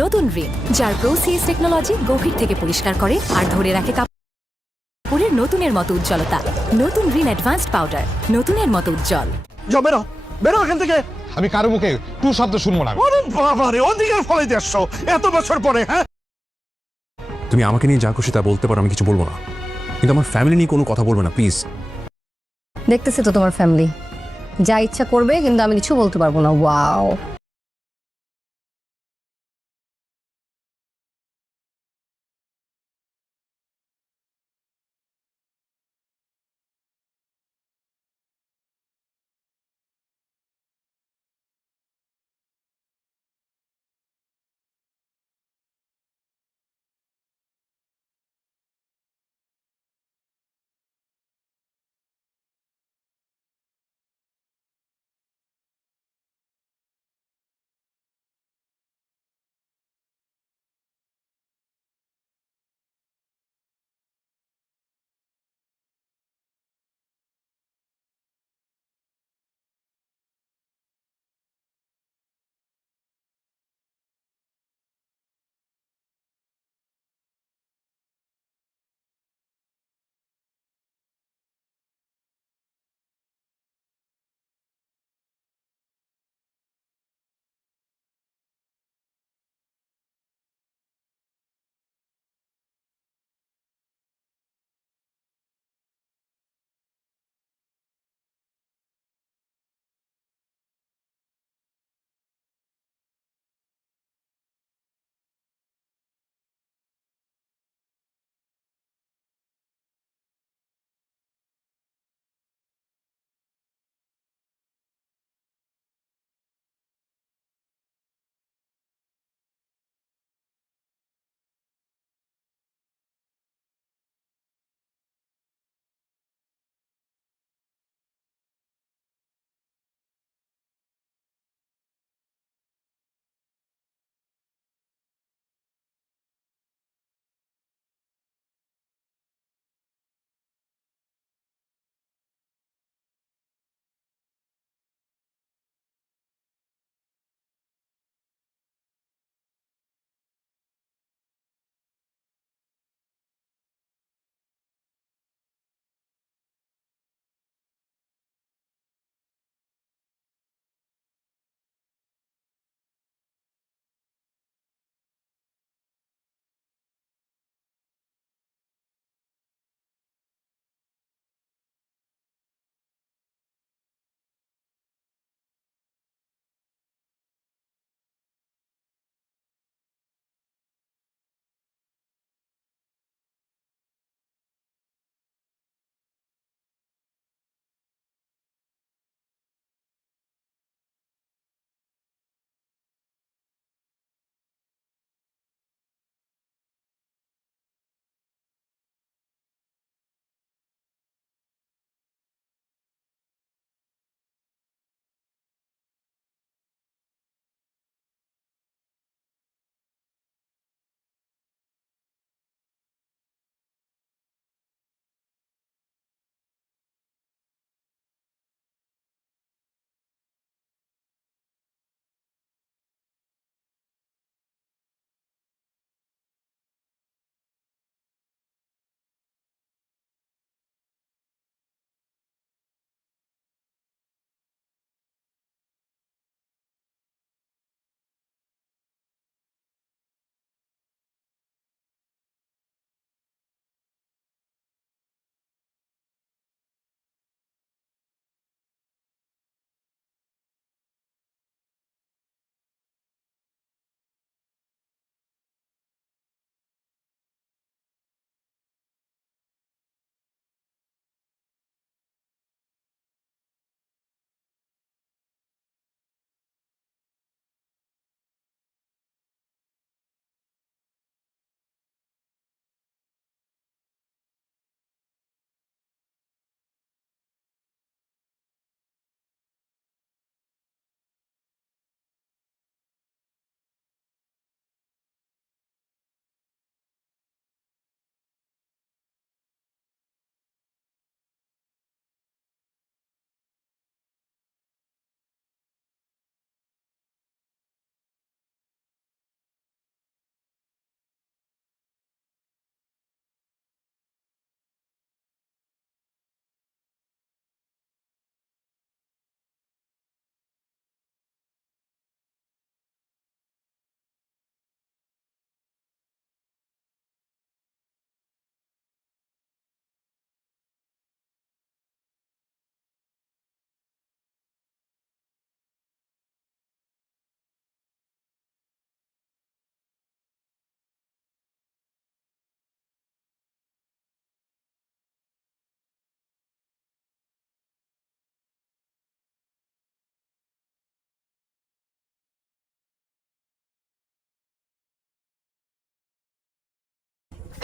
নতুন রিন, যার প্রোসিএস টেকনোলজি গভীর থেকে পরিষ্কার করে আর ধরে রাখে কাপড়ের নতুনের মতো উজ্জ্বলতা। নতুন রিন অ্যাডভান্সড পাউডার, নতুনের মতো উজ্জ্বল। যাও বেরো, বেরো এখান থেকে। আমি কারো মুখে টু শব্দ শুনবো না। ওরে বাবা রে, অধিকার ফলে আসছো এত বছর পরে। হ্যাঁ, তুমি আমাকে নিয়ে যা খুশি তা বলতে পারো, আমি কিছু বলবো না, কিন্তু আমার ফ্যামিলি নিয়ে কোনো কথা বলবে না প্লিজ। দেখতেছি তো তোমার ফ্যামিলি যা ইচ্ছা করবে, কিন্তু আমি কিছু বলতে পারবো না। ওয়াও।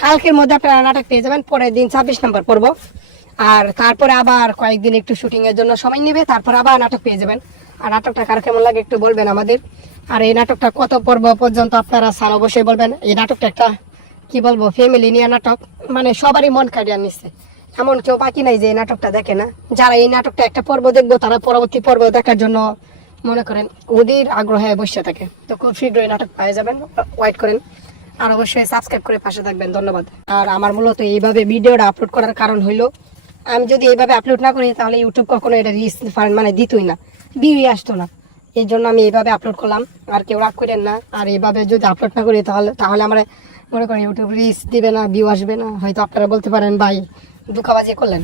কালকের মধ্যে আপনারা নাটক পেয়ে যাবেন, পরের দিন 26 নম্বর পর্ব, আর তারপরে আবার কয়েকদিন একটু শুটিং এর জন্য সময় নেবে, তারপর আবার নাটক পেয়ে যাবেন। আর নাটকটা কার কেমন লাগে একটু বলবেন আমাদের। আর এই নাটকটা কত পর্ব পর্যন্ত আপনারা স্যার অবশ্যই বলবেন। এই নাটকটা একটা কি বলবো ফ্যামিলি নিয়ে নাটক, মানে সবারই মন কাটিয়ে নিচ্ছে, এমন কেউ বাকি নাই যে এই নাটকটা দেখে না। যারা এই নাটকটা একটা পর্ব দেখবো তারা পরবর্তী পর্ব দেখার জন্য মনে করেন ওদের আগ্রহে বসে থাকে। তো খুব শীঘ্রই নাটক পেয়ে যাবেন, ওয়েট করেন। আর অবশ্যই সাবস্ক্রাইব করে পাশে থাকবেন, ধন্যবাদ। আর আমার মূলত এইভাবে ভিডিওটা আপলোড করার কারণ হইলো, আমি যদি এইভাবে আপলোড না করি তাহলে ইউটিউব কখনো এটা রিচ মানে দিতই না, ভিউই আসতো না। এই জন্য আমি এইভাবে আপলোড করলাম, আর কেউ রাগ করেন না। আর এইভাবে যদি আপলোড না করি তাহলে আমরা মনে করেন ইউটিউব রিচ দিবে না, ভিউ আসবে না। হয়তো আপনারা বলতে পারেন ভাই দুঃখাবাজি করলেন,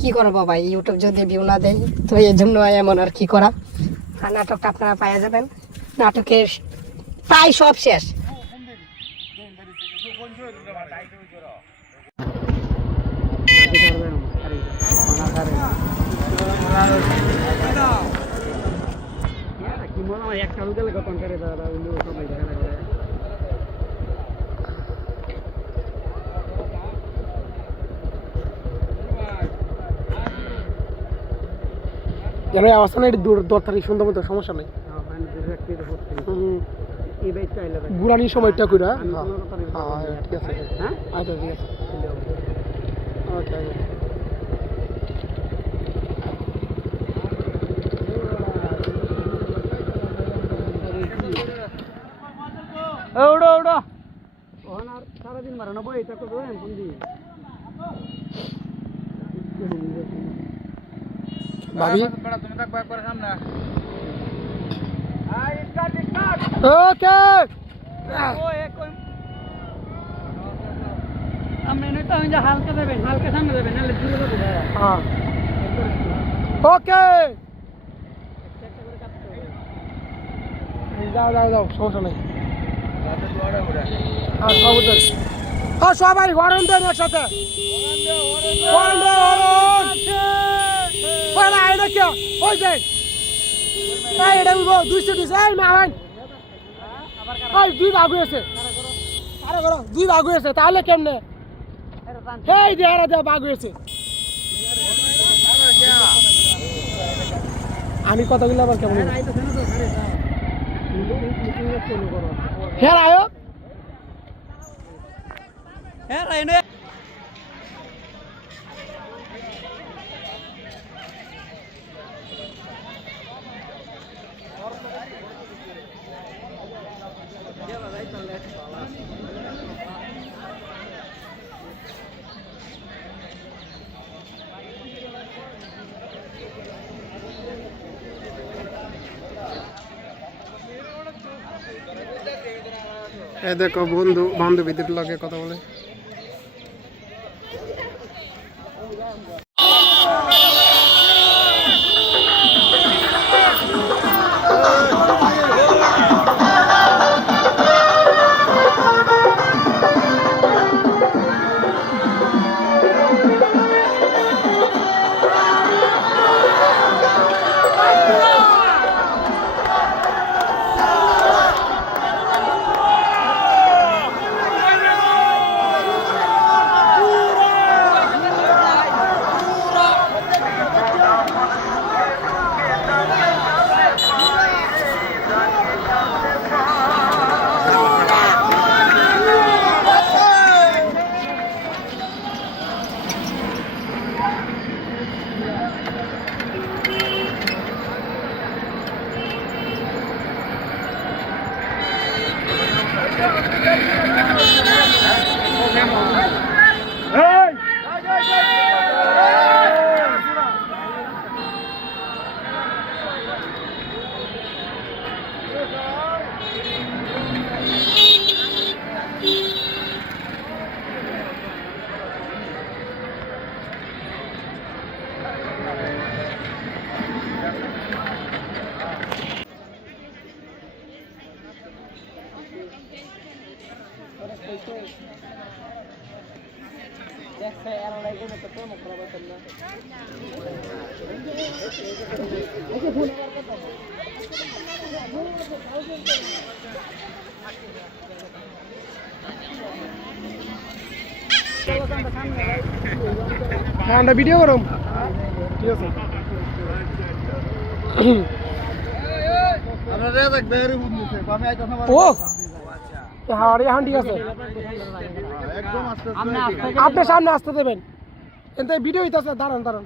কি করবো ভাই ইউটিউব যদি ভিউ না দেয়, তো এই জন্য এমন আর কি করা। আর নাটকটা আপনারা পাওয়া যাবেন, নাটকের প্রায় সব শেষ। অবস্থা নেই দূর থাকি সুন্দর মতো, সমস্যা নেই। ঘুরানির সময়টা কইরা ঠিক আছে, হ্যাঁ আচ্ছা ঠিক আছে, ওকে। ওড়ো ওড়ো ওখানে আর সারাদিন মারা না বই, এটা করবো ভাবি ওকে হালকা দেবেন, হালকা সামনে দেবেন, ওকে যাও যাও যাও, সমস্যা নেই। সবাই হরণ দেন একসাথে, দুই ভাগ হয়েছে, দুই ভাগ হয়েছে, তাহলে কেমনে ভাগ হয়েছে। আমি কতগুলো আবার কেমন হ্যাঁ আয়ো হ্যাঁ দেখো বন্ধু বান্ধবীদের লগে কথা বলে। হ্যাঁ আমরা ভিডিও করুম ঠিক আছে ও হ্যাঁ রে হ্যাঁ ঠিক আছে আপনি সামনে আসতে দেবেন এতে ভিডিও হইতেছে দাঁড়ান দাঁড়ান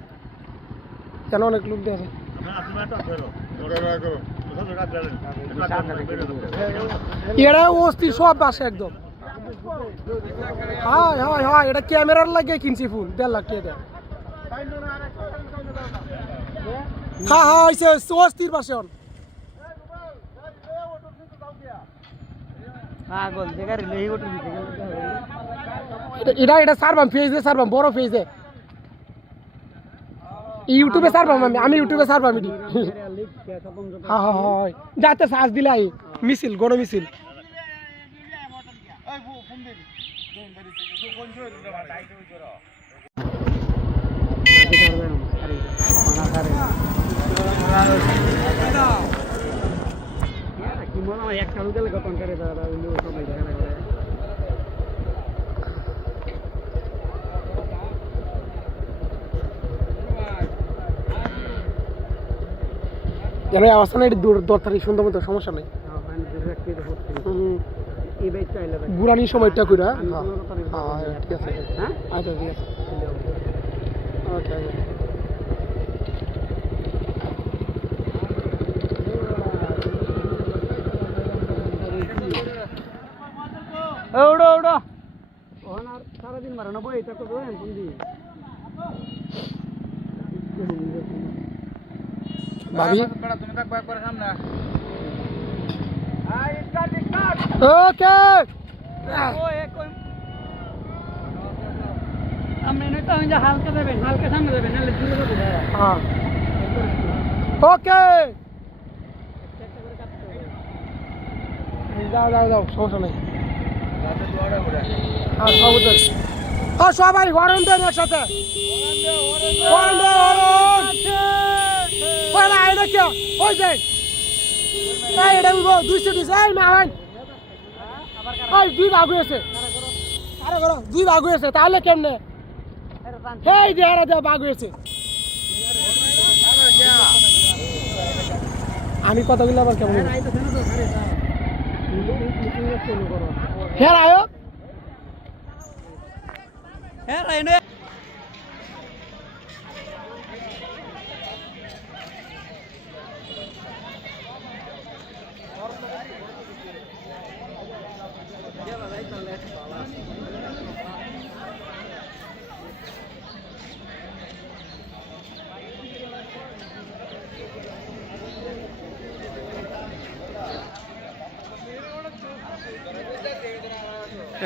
কেন অনেক লোক দেখে এরা অস্থির সব বাসে একদম হ্যাঁ হ্যাঁ হ্যাঁ এটা ক্যামেরার লাগে কিনছি ফুল 1.5 লাখ টাকা হ্যাঁ হ্যাঁ হয়েছে অস্থির বাসে এটা সারবাম ফেজে সারবাম বড় ফেজে ইউটিউবে সারবাম আমি ইউটিউবে সারবাম এটি হ্যাঁ হ্যাঁ হ্যাঁ যাতে সার্চ দিলাই মিছিল গণ মিছিল অবস্থা নাই দূর থাকি সুন্দর মতো সমস্যা নেই ঘুরানির সময়টা কইরা ঠিক আছে হ্যাঁ আচ্ছা ঠিক আছে ওকে ওড়ো ওড়ো ওখানে আর সারাদিন মারানো বই এটা করবো বুঝলি ভাবি ওকে হালকা দেবেন হালকা সামনে দেবেন নাহলে হ্যাঁ ওকে যাও যাও যাও সমস্যা নেই হ্যাঁ সবাই হরণ দেন একসাথে ওই যে এটা 200 এই মাহান ওই 2 ভাগ হয়েছে আরে করো 2 ভাগ হয়েছে তাহলে কেমনে এই যে আরে ভাগ হয়েছে আমি কথাগুলো আবার কেমন হ্যাঁ আয়ো হ্যাঁ রাইনে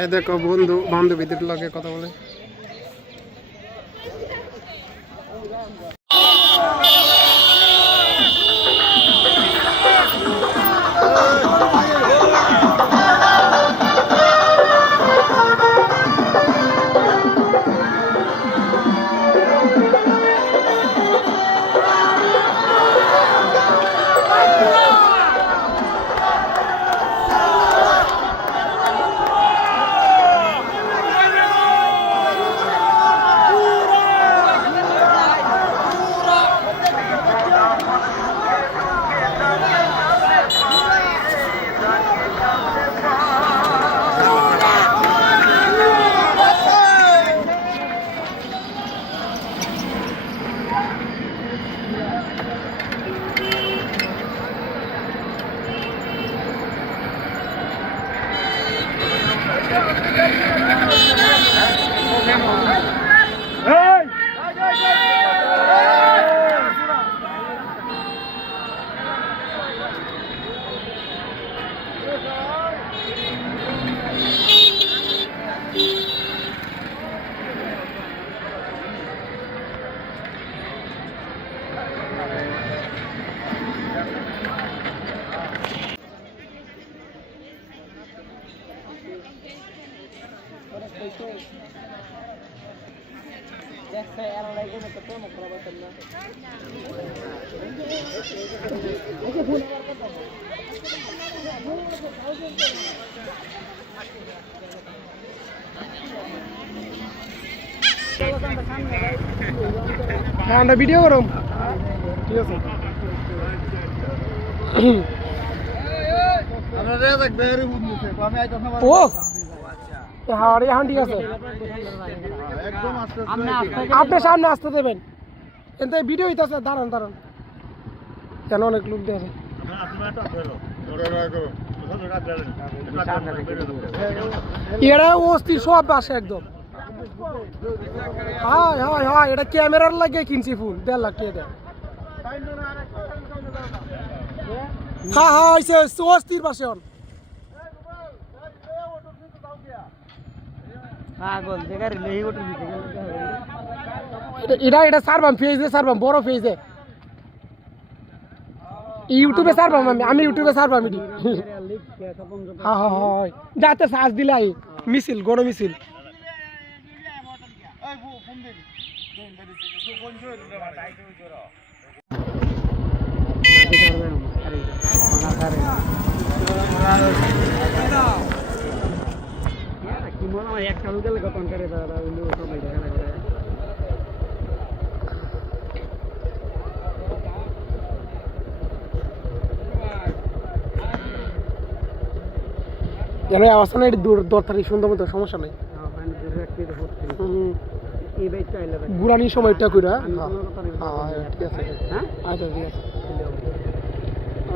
এই দেখো বন্ধু বান্ধবীদের লগে কথা বলে হ্যাঁ আমরা ভিডিও করুম ঠিক আছে ও হ্যাঁ এখন ঠিক আছে আপনি সামনে আসতে দেবেন কিন্তু ভিডিও হইতেছে দাঁড়ান দাঁড়ান কেন অনেক লোক দেখে এরা অস্থির সব আসে একদম হ্যাঁ হ্যাঁ হ্যাঁ এটা ক্যামেরার লাগে কিনছি ফুল 1.5 লাখ টাকা দেয় হ্যাঁ হ্যাঁ আইসে অস্থির পাশে অন এটা সারবাম ফেজে সারবাম বড় ফেজে ইউটিউবে সারবাম আমি ইউটিউবে সারবাম এটি হ্যাঁ হ্যাঁ হ্যাঁ যাতে সার্চ দিলাই মিছিল গণ মিছিল কেন অবস্থা না এটি দূর থাকি সুন্দর মতো সমস্যা নেই গুরানির সময়টা কইরা ঠিক আছে আচ্ছা ঠিক আছে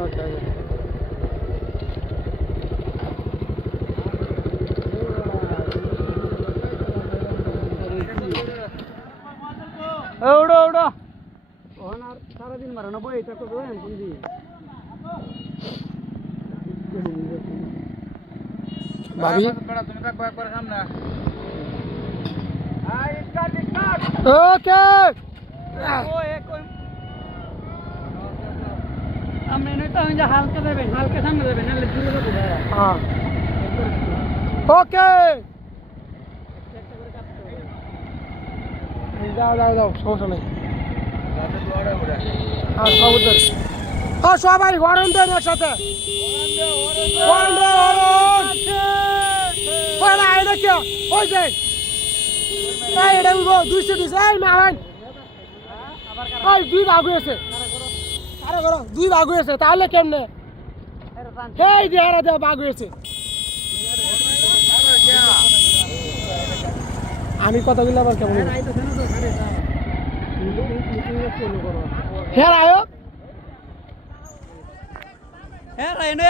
ওকে ওড়ো ওড়ো ওহন আর সারাদিন মারানো বই এটা তো দেন বুঝি ভাবি তুমি থাকো একবার সামনে ওকে আমি নয়তো আমি যে হালকা সামনে দেবেন নাহলে দূরে যাবো হ্যাঁ ওকে যাও যাও যাও সমস্যা নেই হ্যাঁ সব হ্যাঁ সবাই হরণ দেন একসাথে হরণ দে হরণ এটা কি ওই যে এটা উঠবো 200 এই মাহান ওই 2 ভাগ হয়েছে আরে করো 2 ভাগ হয়েছে তাহলে কেমনে এই যে আরে ভাগ হয়েছে আমি কথাগুলো আবার কেমন হ্যাঁ আয়ো হ্যাঁ রাইনে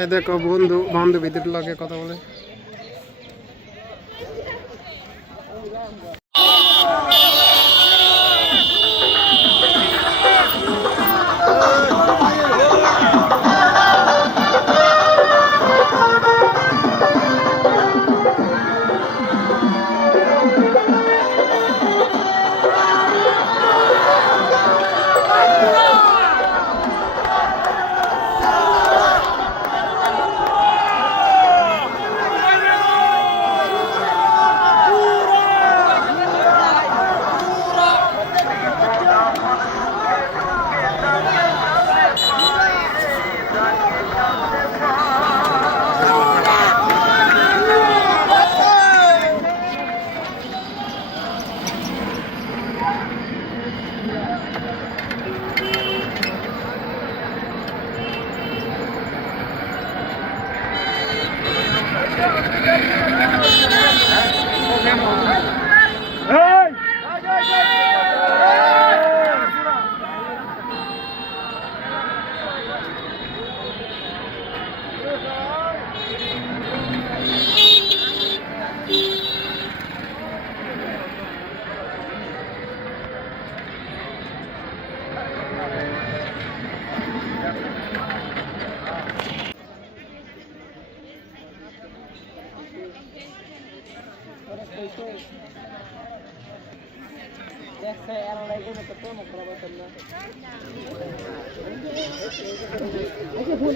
এই দেখো বন্ধু বান্ধবীদের লগে কথা বলে দেখছে এরালাই কোনো তো প্রেম করা বলতেন না আচ্ছা ফোন